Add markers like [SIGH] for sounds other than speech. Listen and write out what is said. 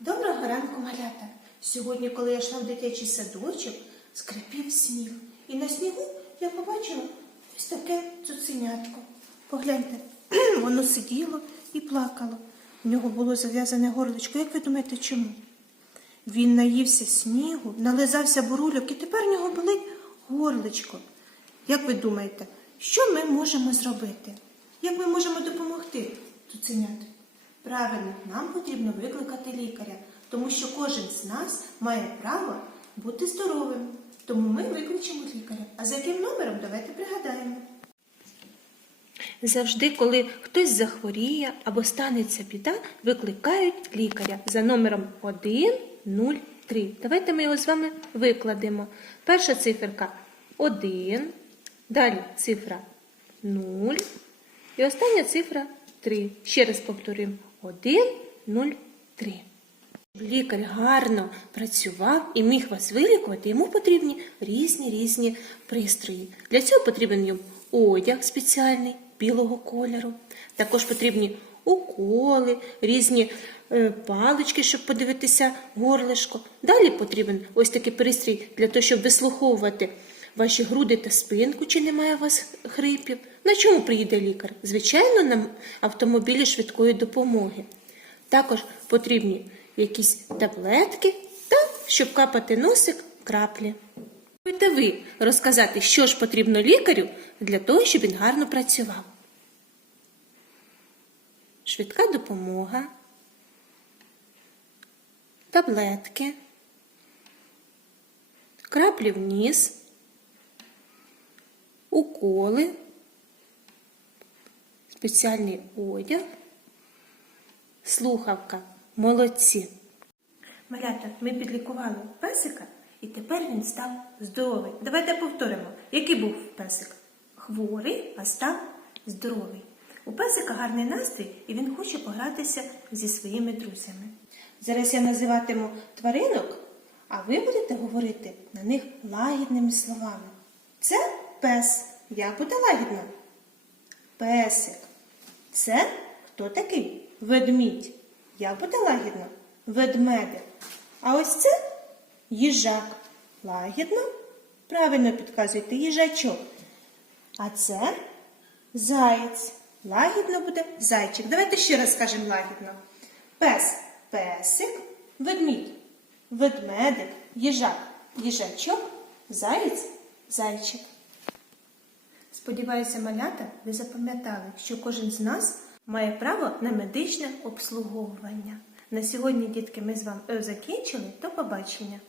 Доброго ранку, малята. Сьогодні, коли я йшла в дитячий садочок, скрипів сніг. І на снігу я побачила ось таке цуценятко. Погляньте, [CLEARS THROAT] воно сиділо і плакало. В нього було зав'язане горлечко. Як ви думаєте, чому? Він наївся снігу, нализався бурульок і тепер в нього болить горлечко. Як ви думаєте, що ми можемо зробити? Як ми можемо допомогти цуценяту? Правильно, нам потрібно викликати лікаря, тому що кожен з нас має право бути здоровим. Тому ми викличемо лікаря. А за яким номером давайте пригадаємо. Завжди, коли хтось захворіє або станеться біда, викликають лікаря за номером 103. Давайте ми його з вами викладемо. Перша циферка 1, далі цифра 0 і остання цифра 3. Ще раз повторюємо 1, 0, 3. Лікар гарно працював і міг вас вилікувати, йому потрібні різні різні пристрої. Для цього потрібен йому одяг спеціальний білого кольору. Також потрібні уколи, різні е, палички, щоб подивитися горлишко. Далі потрібен ось такий пристрій для того, щоб вислуховувати ваші груди та спинку, чи немає у вас хрипів. На чому приїде лікар? Звичайно, на автомобілі швидкої допомоги. Також потрібні якісь таблетки та щоб капати носик краплі. Будете ви розказати, що ж потрібно лікарю для того, щоб він гарно працював. Швидка допомога, таблетки, краплі в ніс, уколи, спеціальний одяг, слухавка. Молодці. Малята, ми підлікували песика, і тепер він став здоровий. Давайте повторимо, який був песик? Хворий, а став здоровий. У песика гарний настрій, і він хоче погратися зі своїми друзями. Зараз я називатиму тваринок, а ви будете говорити на них лагідними словами. Це пес. Як буде лагідно? Песик. Це хто такий? Ведмідь. Як буде лагідно? Ведмедик. А ось це їжак. Лагідно? Правильно підказуєте, їжачок. А це заєць. Лагідно буде зайчик. Давайте ще раз скажемо лагідно. Пес, песик, ведмідь, ведмедик, їжак, їжачок, заєць, зайчик. Сподіваюся, малята, ви запам'ятали, що кожен з нас має право на медичне обслуговування. На сьогодні, дітки, ми з вами закінчили. До побачення!